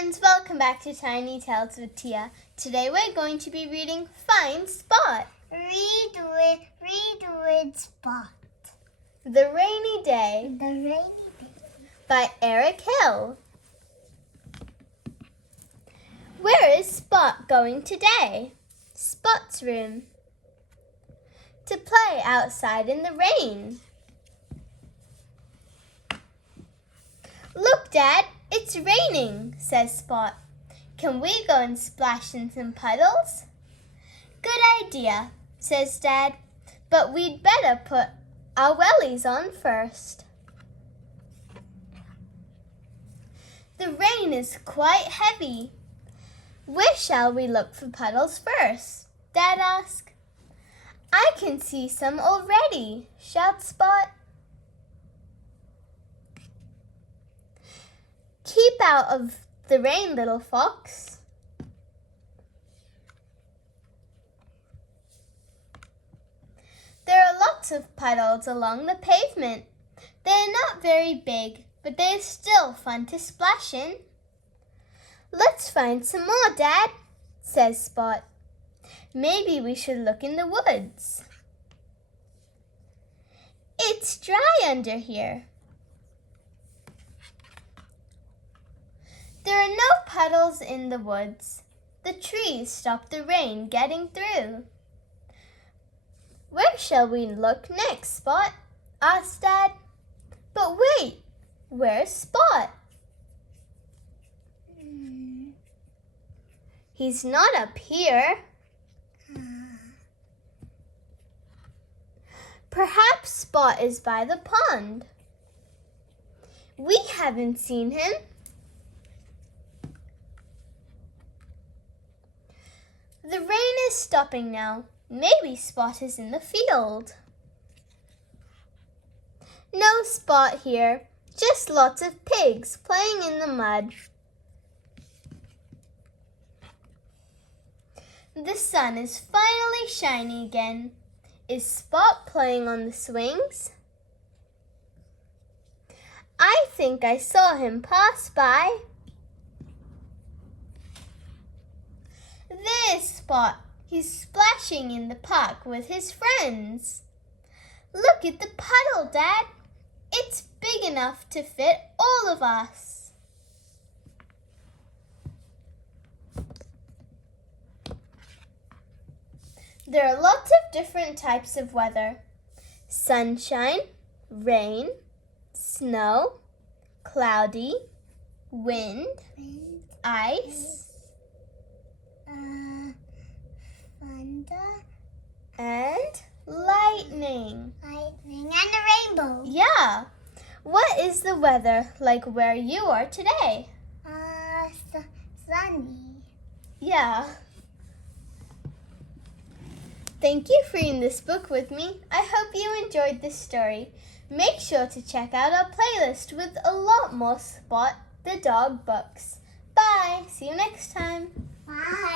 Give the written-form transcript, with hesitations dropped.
friends, welcome back to Tiny Tales with Tia. Today we're going to be reading Find Spot. Read with Spot. The Rainy Day by Eric Hill. Where is Spot going today? Spot's room. To play outside in the rain. Look, Dad, it's raining, says Spot. Can we go and splash in some puddles? Good idea, says Dad, but we'd better put our wellies on first. The rain is quite heavy. Where shall we look for puddles first? Dad asked. I can see some already, shouts Spot. Keep out of the rain, little fox. There are lots of puddles along the pavement. They are not very big, but they are still fun to splash in. Let's find some more, Dad, says Spot. Maybe we should look in the woods. It's dry under here. There are no puddles in the woods. The trees stop the rain getting through. Where shall we look next, Spot? Asked Dad. But wait, where's Spot? He's not up here. Perhaps Spot is by the pond. We haven't seen him. The rain is stopping now. Maybe Spot is in the field. No Spot here, just lots of pigs playing in the mud. The sun is finally shining again. Is Spot playing on the swings? I think I saw him pass by. There's Spot. He's splashing in the park with his friends. Look at the puddle, Dad. It's big enough to fit all of us. There are lots of different types of weather. Sunshine, rain, snow, cloudy, wind, ice, thunder, and lightning. Lightning and a rainbow. Yeah. What is the weather like where you are today? Sunny. Yeah. Thank you for reading this book with me. I hope you enjoyed this story. Make sure to check out our playlist with a lot more Spot the Dog books. Bye. See you next time. Bye.